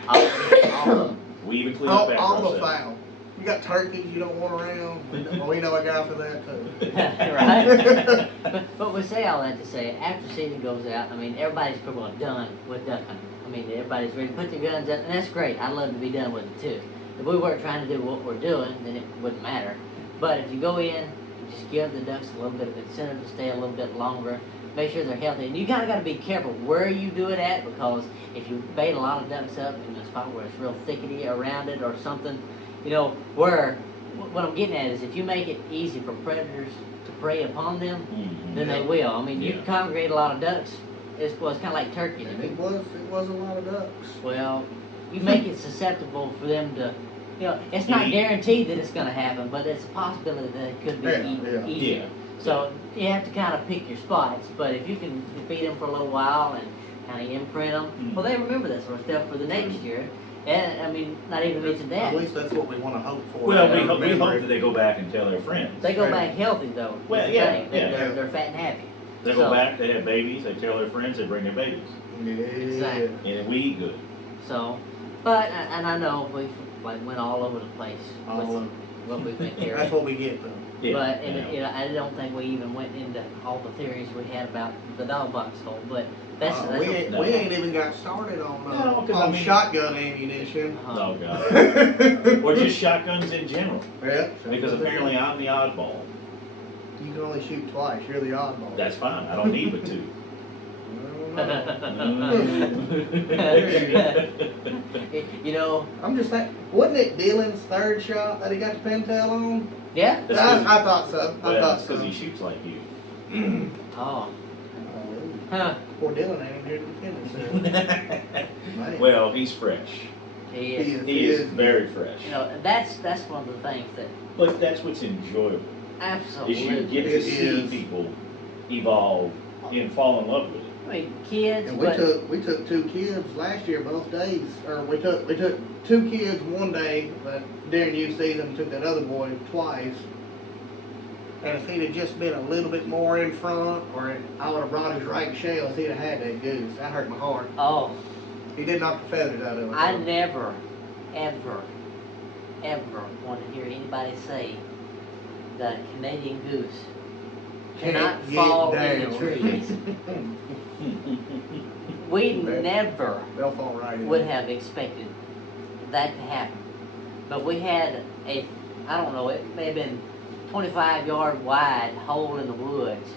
All of them. We even clean up after All the ourselves. fowl. You got turkeys you don't want around. Well, we know a guy for that too. Right? but we say all that to say, after season goes out, I mean, everybody's pretty well done with duck hunting. I mean, everybody's ready to put their guns up, and that's great. I'd love to be done with it too. If we weren't trying to do what we're doing, then it wouldn't matter. But if you go in, you just give the ducks a little bit of incentive to stay a little bit longer, make sure they're healthy. And you kind of got to be careful where you do it at, because if you bait a lot of ducks up in a spot where it's real thickety around it or something, you know, where, what I'm getting at is if you make it easy for predators to prey upon them, Mhm. then they will. I mean, you Yeah. congregate a lot of ducks, it's kind of like turkeys. And it was a lot of ducks. Well, you make it susceptible for them to, you know, it's not Yeah. guaranteed that it's going to happen, but it's a possibility that it could be Yeah. easier. Yeah. So you have to kind of pick your spots, but if you can feed them for a little while and kind of imprint them, well, they remember that sort of stuff for the next year. And I mean, not even mention that. At least that's what we want to hope for. Well, we Our hope memory. that they go back and tell their friends. They go Yeah. back healthy though. is Well, the yeah, thing. yeah. They're fat and happy. They So- go back, they have babies, they tell their friends, they bring their babies. Yeah. Exactly. And we eat good. So, but and I know we've like went all over the place All with over. what we've been hearing. That's what we get though. Yeah. But yeah. you know, I don't think we even went into all the theories we had about the dog box hole. But that's we ain't no. we ain't even got started on No, 'cause I mean- shotgun ammunition. Oh, God. Or just shotguns in general. Yeah. Because apparently I'm the oddball. you can only shoot twice. You're the oddball. That's fine. I don't need but two. I don't know. You know, I'm just thinking, wasn't it Dylan's third shot that he got the pintail on? yeah. That's 'cause- I thought so. I Well, thought it's so. because he shoots like you. Oh, huh. Poor Dylan ain't even here to defend himself. Man. Well, he's fresh. He is. He is very fresh. You know, that's one of the things that But that's what's enjoyable. absolutely. Is you get to It see is. people evolve and fall in love with it. I mean, kids. And but we took 2 kids last year both days, or we took 2 kids one day, but during youth season we took that other boy twice. And if he'd have just been a little bit more in front, or I would have brought his right shells, he'd have had that goose. That hurt my heart. oh, He did knock the feathers out of it. I though. never, ever want to hear anybody say that a Canadian goose cannot Can't get fall in the down. trees. We They- never They'll fall right in. would have expected that to happen. But we had I don't know, it may have been 25-yard wide hole in the woods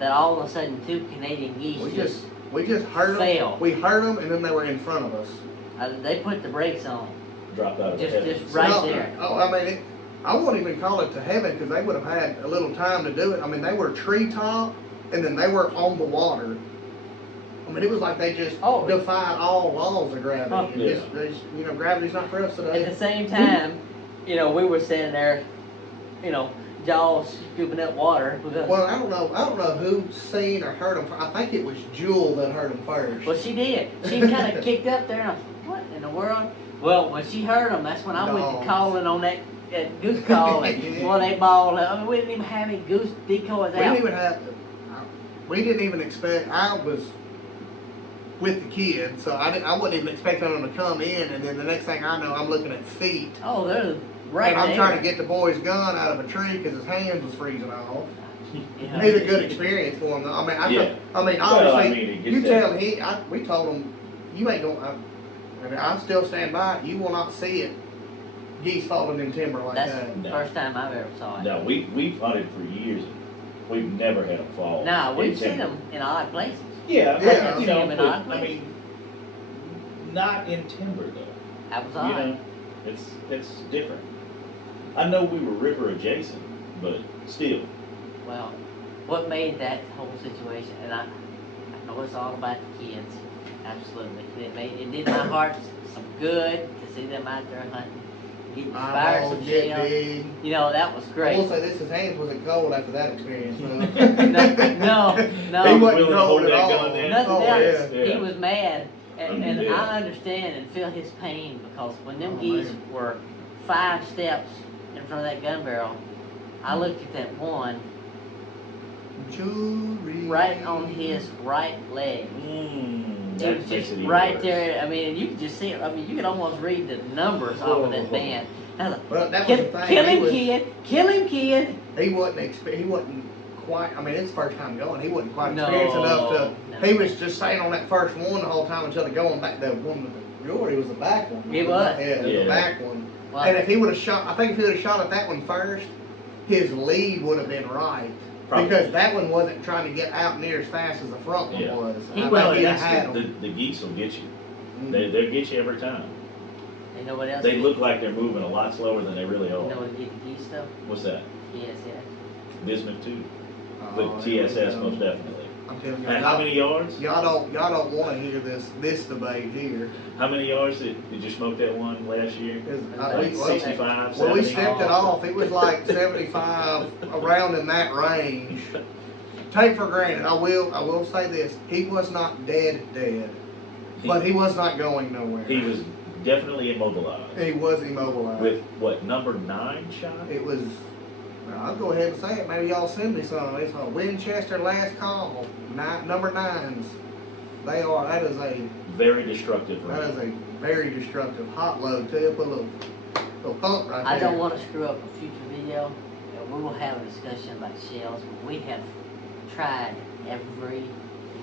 that all of a sudden 2 Canadian geese We just heard them. fail. We heard them, and then they were in front of us. They put the brakes on. Dropped out of Just- the heavens. just right No, there. Oh, I mean, I won't even call it to heaven because they would have had a little time to do it. I mean, they were treetop, and then they were on the water. I mean, it was like they just Oh. defied all laws of gravity. Oh. And just, they just, you know, gravity's not for us At today. the same time, you know, we were standing there, you know, jaws scooping up water. Because, Well, I don't know who seen or heard them. I think it was Jewel that heard them first. well, she did. She kind of kicked up there, and I was like, what in the world? Well, when she heard them, that's when I went to Dogs. calling on that goose call, and boy, they balled. I mean, we didn't even have any goose decoys We out. didn't even have. We didn't even expect. I was with the kids, so I wasn't even expecting them to come in. And then the next thing I know, I'm looking at feet. Oh, they're right and I'm there. trying to get the boy's gun out of a tree because his hands was freezing off. Yeah. It's a good experience for him, though. I mean, Yeah. obviously, Well, I mean, it gets you that- tell we told him, you ain't going. I mean, I still stand by it. You will not see it geese falling in timber like That's that. the No. first time I've ever saw it. No, we've hunted for years. We've never had them fall. Now, we've in seen timber. them in odd places. Yeah, Yeah. you Seen know, them in but, odd I places. mean, not in timber though. That was You odd. know, it's different. I know we were river adjacent, but still. Well, what made that whole situation, and I know it's all about the kids, absolutely. It did my heart some good to see them out there hunting, getting fired Eyeballs some get shells. big. You know, that was I great. will say this, his hands wasn't cold after that experience, though. No, He no. wasn't Willing to hold cold at that all. gun there? Nothing Oh, else. yeah. He was mad, and Yeah. I understand and feel his pain because when them Oh, geese man. were 5 steps in front of that gun barrel, I looked at that one Jewelry. right on his right leg. It That was makes just it even right worse. there. I mean, you could just see it. I mean, you could almost read the numbers off of that band. I was like, Well, that was kill, the thing. kill He him, was- kid! Kill him, kid! He wasn't quite. I mean, it's his first time going. He wasn't quite No, experienced enough to. no. He was just staying on that first one the whole time until the going back. The one with the jewelry was the back one. It was. Yeah, it was Yeah. the back one. Well, And if he would have shot, I think if he would have shot at that one first, his lead would have been right. Probably. Because that one wasn't trying to get out near as fast as the front one Yeah. was. He I was- think he'd have That's had the, him. the geese will get you. Mm. They'll get you every time. you know what else? They look like they're moving a lot slower than they really You are. know what did the geese though? What's that? Yes, yes. Bismuth too. Oh, The here we TSS go. most definitely. I'm telling you, And how many yards? y'all don't want to hear this debate here. How many yards did you smoke that one last year? 'Cause, Like well, 65, Well, we 70? stepped it off. It was like 75, around in that range. Take for granted, I will say this: he was not dead, but he was not going nowhere. He was definitely immobilized. He was immobilized. With what, number 9 shot? It was. Well, I'll go ahead and say it. Maybe y'all send me some. It's a Winchester Last Call, number 9s. They are. That is Very destructive. a very destructive hot load too. Put a little thump right there. I don't want to screw up a future video. We will have a discussion about shells. We have tried every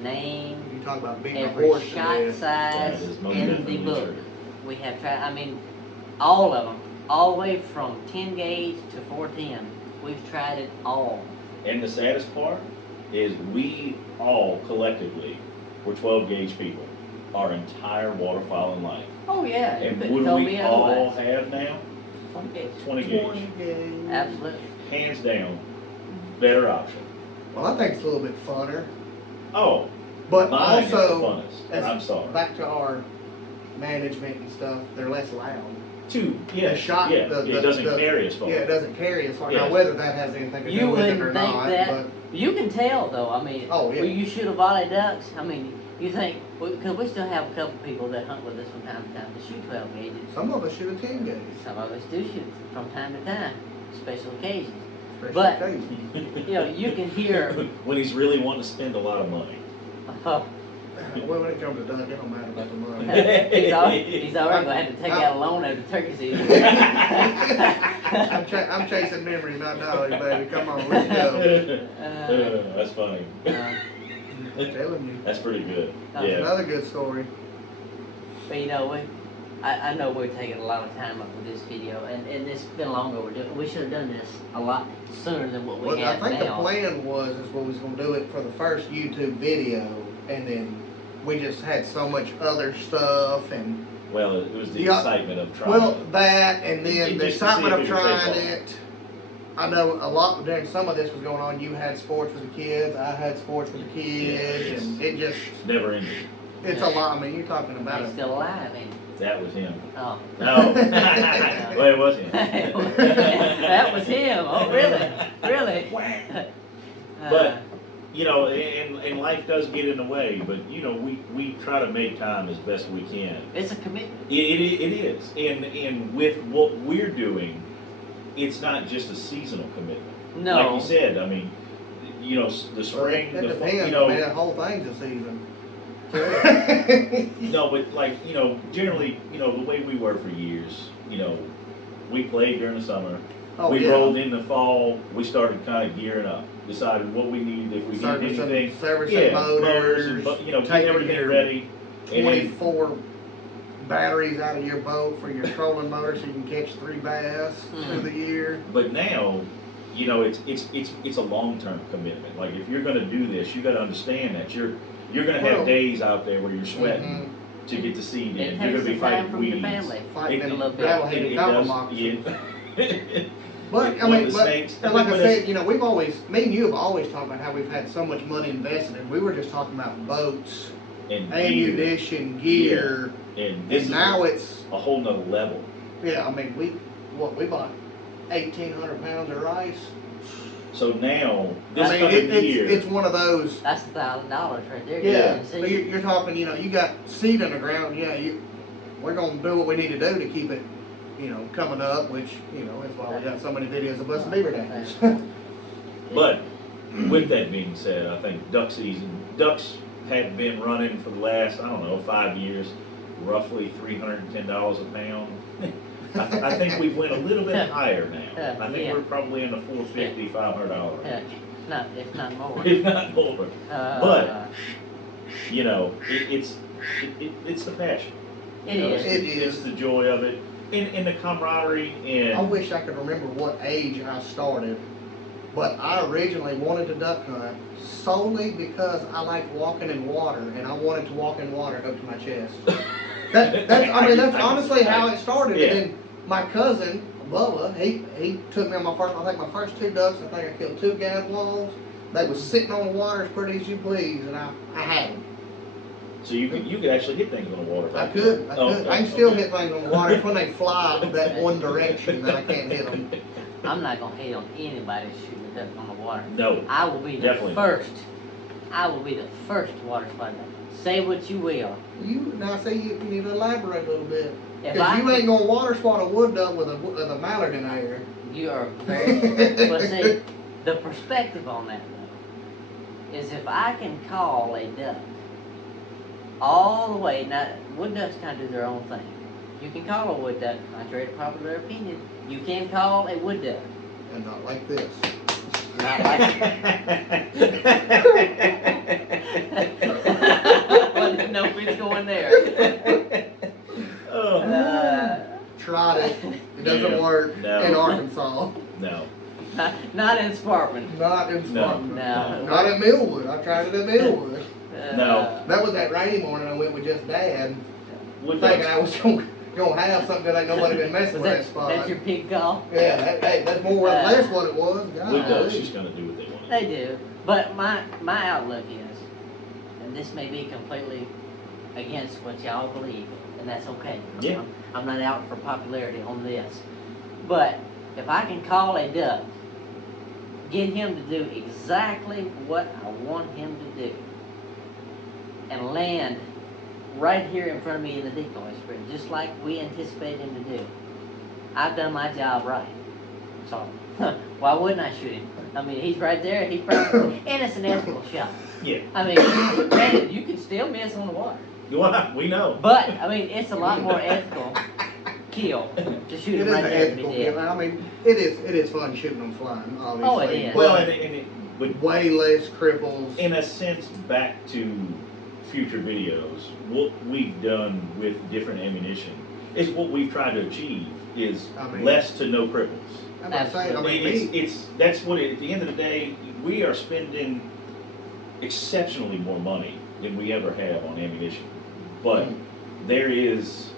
name, You talk about beating a every horse to shot death. size That is most in the definitely book. true. We have tried, I mean, all of them, all the way from 10 gauge to 410. We've tried it all. And the saddest part is we all collectively were 12 gauge people our entire waterfowl in life. Oh yeah, you And couldn't what do tell we me all otherwise. have now? 20 gauge. 20 gauge. 20 gauge. Absolutely. Hands down, better option. Well, I think it's a little bit funner, Oh, but mine also is the funnest. as- I'm sorry. back to our management and stuff, they're less loud. Two, yeah, The shot, yeah, the- it doesn't the- carry as far. Yeah, it doesn't carry as far. Yes. Now, whether that has anything to do You with it wouldn't or think not, that. but You can tell though. I mean, Oh, yeah. when you shoot a volley ducks, I mean, you think because we still have a couple people that hunt with us from time to time to shoot 12 gauges. some of us shoot a 10 gauge. Some of us do shoot from time to time, special occasions. special But- occasions. You know, you can hear. When he's really wanting to spend a lot of money. Well, when it comes to duck, it don't matter about the money. he's already gonna have to take out a loan after turkey season. I'm chasing memories, not dollars, baby. Come on, let's go. That's funny. I'm telling you. That's pretty good. That's Yeah. Another good story. But you know, I know we're taking a lot of time up with this video, and it's been long overdue. We should have done this a lot sooner than what we Well, I have think now. the plan was we was gonna do it for the first YouTube video, and then we just had so much other stuff, and Well, it was the Yeah. excitement of trying. well, that, and then And the just to see excitement if of it would take trying off. it. I know a lot during some of this was going on. You had sports with the kids, I had sports with the kids, and it just, It's never ended. it's a lot. I mean, you're talking about He's it. still alive, ain't he? That was him. Oh. No. Well, it was him. That was him. Oh, really? Really? But, you know, and life does get in the way, but, you know, we try to make time as best we can. It's a commitment. It is. And with what we're doing, it's not just a seasonal commitment. No. Like you said, I mean, you know, the spring, It the depends. you I mean, know, that whole thing's a season. no, but like, you know, generally, you know, the way we were for years, you know, we played during the summer. Oh, We yeah. rolled in the fall, we started kind of gearing up, decided what we needed, if we needed Servicing- anything. servicing Yeah, motors, and, you know, getting taking everything your ready. And then, 24 batteries out of your boat for your trolling motor so you can catch 3 bass through the year. But now, you know, it's a long-term commitment. Like if you're going to do this, you got to understand that you're going to have days out there where you're sweating to get the seed in. It You're going takes to be some time fighting from weeds. your family. Fighting a them little bit. rattle-headed It copper does. moccasins. Yeah. But, I With mean, the but, snakes. and like I But said, you know, we've always, me and you have always talked about how we've had so much money invested in. We were just talking about boats, and ammunition, gear, and this and now is it's, a whole nother level. yeah, I mean, we bought 1,800 pounds of rice. So now this I mean, coming year, it's one of those. That's $1,000 right there. Yeah, See? so you're talking, you know, you got seed in the ground. Yeah, we're gonna do what we need to do to keep it, you know, coming up. Which, you know, that's why we got so many videos of busting beaver dams. but with that being said, I think ducks have been running for the last, I don't know, 5 years, roughly $310 a pound. I think we went a little bit higher now. I think we're probably in the $450, $500 range. If not more. If not more. But you know, it's the passion. It You know, is. It's the joy of it, and the camaraderie. And I wish I could remember what age I started, but I originally wanted to duck hunt solely because I liked walking in water, and I wanted to walk in water up to my chest. That's honestly how it started. Yeah. And then my cousin Bubba, he took me on my first 2 ducks. I think I killed 2 gadwalls. They was sitting on the water as pretty as you please, and I had them. So you could actually hit things on the water. I could. I can still hit things on the water. It's when they fly that one direction that I can't hit them. I'm not gonna hate on anybody shooting a duck on the water. No. I will be the Definitely. first. I will be the first water spot. Say what you will. You need to elaborate a little bit. If Because you ain't gonna water spot a wood duck with a mallard in the air. You are very. Well, see, the perspective on that though is if I can call a duck all the way. Now, wood ducks kind of do their own thing. You can call a wood duck, contrary to popular opinion. You can call a wood duck. And not like this. Not like I didn't know if we was going there. Tried it. It doesn't work No. in Arkansas. No. Not in Sparkman. Not in Spartanburg. No. Not at Millwood. I tried it at Millwood. No. That was that rainy morning I went with just Dad, Wood thinking ducks. I was gonna have something that ain't nobody been messing with that spot. That's your pig call? Yeah, that's more or less what it was. God, Wood ducks just gonna do what they want. They do. But my outlook is, and this may be completely against what y'all believe, and that's okay. Yeah. I'm not out for popularity on this. But if I can call a duck, get him to do exactly what I want him to do, and land right here in front of me in the decoy spread, just like we anticipate him to do, I've done my job right. So, why wouldn't I shoot him? I mean, he's right there, he's probably, and it's an ethical shot. Yeah. I mean, granted, you can still miss on the water. Well, we know. But, I mean, it's a lot more ethical kill to shoot It him is right an there to ethical be kill. dead. I mean, it is fun shooting them flying, obviously. Oh, it is. Well, But but way less cripples. in a sense, back to future videos, what we've done with different ammunition is what we've tried to achieve is less to no cripples. I'm not saying, I mean, That's what at the end of the day, we are spending exceptionally more money than we ever have on ammunition. But there is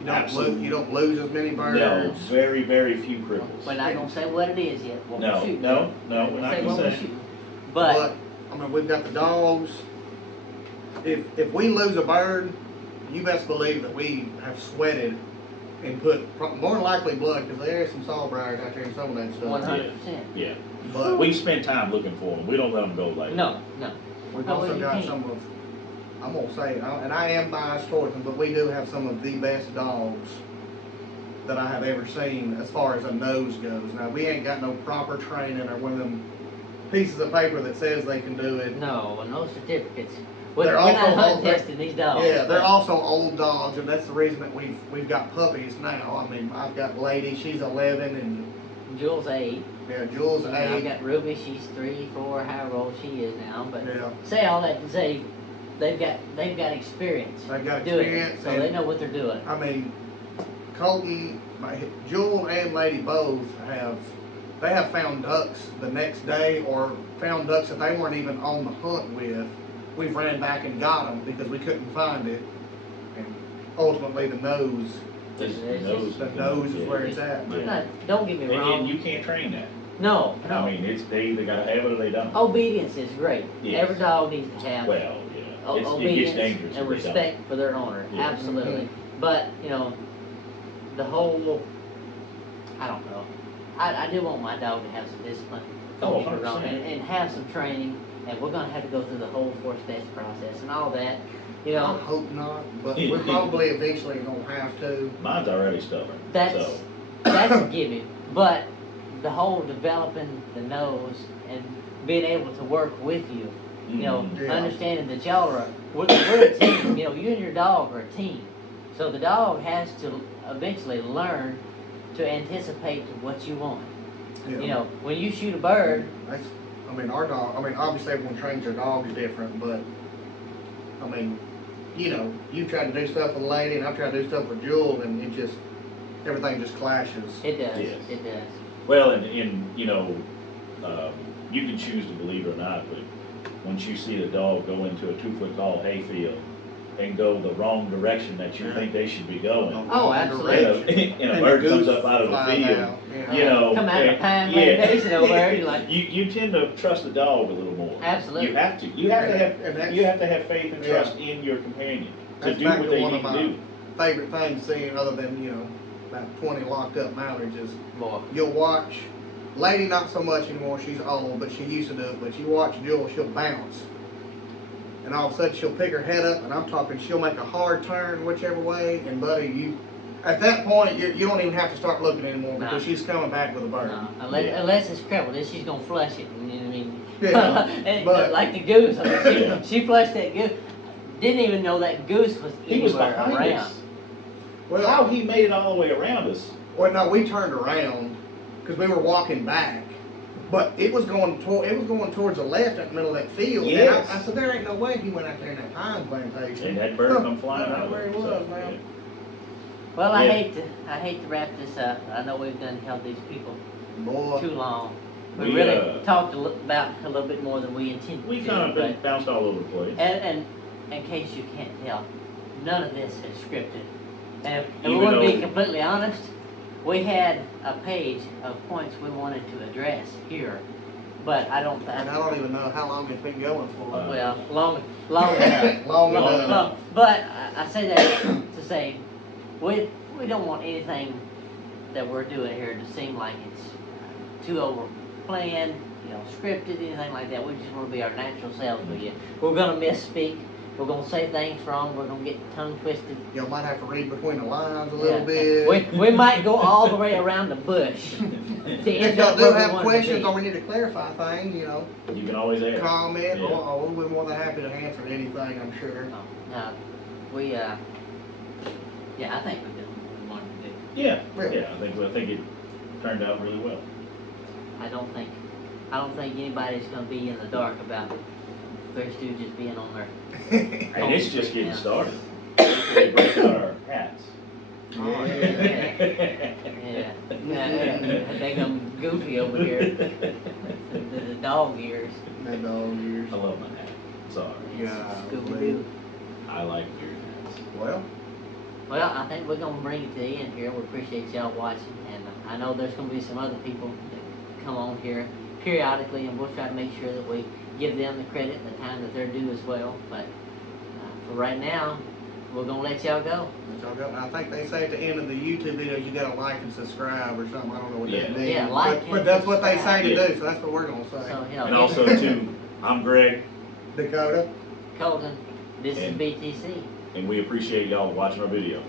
you don't lose as many birds. no, very, very few cripples. We're not gonna say what it is yet. What No, we're shooting. no, we're not Say what gonna we're say. shooting. But I mean, we've got the dogs. If we lose a bird, you best believe that we have sweated and put more than likely blood, because there is some sawbriars out there and some of that stuff. 100%. Yeah, But we spend time looking for them. We don't let them go like No. we've No, also you got can't. some of, I'm gonna say, and I am biased towards them, but we do have some of the best dogs that I have ever seen as far as a nose goes. Now, we ain't got no proper training or one of them pieces of paper that says they can do it. No, no certificates. We're They're not also hunt old- testing these dogs. Yeah, they're also old dogs, and that's the reason that we've got puppies now. I mean, I've got Lady, she's 11, and Jules 8. yeah, Jules And I've 8. got Ruby, she's 3, 4, however old she is now. But Yeah. say all that to say, they've got experience. They've got doing experience, it, so and- they know what they're doing. I mean, Colton, Jewel and Lady both they have found ducks the next day, or found ducks that they weren't even on the hunt with. We've ran back and got them because we couldn't find it. And ultimately the nose is where it's at, man. No, don't get me wrong. And you can't train that. No. I mean, they either gotta have it or they don't. Obedience is great. Yes. Every dog needs to have Well, yeah, it gets obedience dangerous and if they respect for their owner. Yes. Absolutely. But, you know, the whole, I don't know. I do want my dog to have some discipline. Oh, Don't get me wrong, 100%. and have some training. And we're gonna have to go through the whole 4-stage process and all that. You I know, hope not, but we're probably eventually gonna have to. Mine's already stubborn, that's so. that's a given. But the whole developing the nose and being able to work with you, you know, Yeah. understanding that y'all are we're a team. You know, you and your dog are a team. So the dog has to eventually learn to anticipate what you want. Yeah. You know, when you shoot a bird, Our dog, obviously everyone trains their dogs different, but, you try to do stuff with Lady and I try to do stuff with Jewel, and everything just clashes. it does. Yes. It does. Well, and you know, you can choose to believe it or not, but once you see a dog go into a 2-foot tall hayfield and go the wrong direction that you think they should be going, Oh, absolutely. and a And bird the comes goose up out of the flies field, out, yeah. you know. Come out of and- pine yeah. plantation over there, you're like, You tend to trust the dog a little more. Absolutely. You have to. You have to And that's- have faith and Yeah. trust in your companion to That's do back what to they one need of to my do. favorite things seeing, other than, about 20 locked up mallards, is boy. you'll watch Lady, not so much anymore, she's old, but she used to do it, but you watch Jewel, she'll bounce. And all of a sudden she'll pick her head up, and I'm talking, she'll make a hard turn whichever way, and buddy, at that point, you don't even have to start looking anymore, because she's coming back with a bird. No, Yeah. unless it's crippled, then she's gonna flush it. You know what I mean? Yeah, And but- like the goose, Yeah. she flushed that goose. Didn't even know that goose was He was anywhere behind around. us. How he made it all the way around us? Well, no, we turned around, because we were walking back. But it was going towards the left in the middle of that field. Yes. And I said, there ain't no way he went out there in that pine plantation. And that bird come flying Right out. where he So, was, man. yeah. Well, I Yeah. hate to wrap this up. I know we've done held these people Boy. too long. We We, really talked about a little bit more than we intended We to. kind of been but- bounced all over the place. And in case you can't tell, none of this is scripted. And if we Even want to be though- completely honest, we had a page of points we wanted to address here, but I don't think. And I don't even know how long it's been going for. Well, long enough. Long Long enough. Well, but I say that to say we don't want anything that we're doing here to seem like it's too over planned, scripted, anything like that. We just want to be our natural selves with you. We're gonna misspeak. We're gonna say things wrong. We're gonna get tongue twisted. Y'all might have to read between the lines a little bit. We might go all the way around the bush. To If end y'all up do where we have wanted to questions be. or we need to clarify things, You can always ask. comment, Yeah. or we're more than happy to answer anything, I'm sure. No, we yeah, I think we did what we wanted to do. Yeah, Really? yeah. I think it turned out really well. I don't think anybody's gonna be in the dark about Three Stooges being on there. And it's just getting Yeah. started. They break out our hats. Oh, Yeah. They come goofy over here. The dog ears. That dog ears. I love my hat. Sorry. Yeah. Scooby-Doo. I like weird hats. Well, Well, I think we're gonna bring it to the end here. We appreciate y'all watching, and I know there's gonna be some other people that come on here periodically, and we'll try to make sure that we give them the credit and the time that they're due as well. But for right now, we're gonna let y'all go. I think they say at the end of the YouTube video, you gotta like and subscribe or something, I don't know what that Yeah. means. Yeah, like But and that's what they say subscribe. to Yeah. do, so that's what we're gonna say. So, And also, too, I'm Greg, Dakota? Colton, this is And- BTC. and we appreciate y'all watching our video.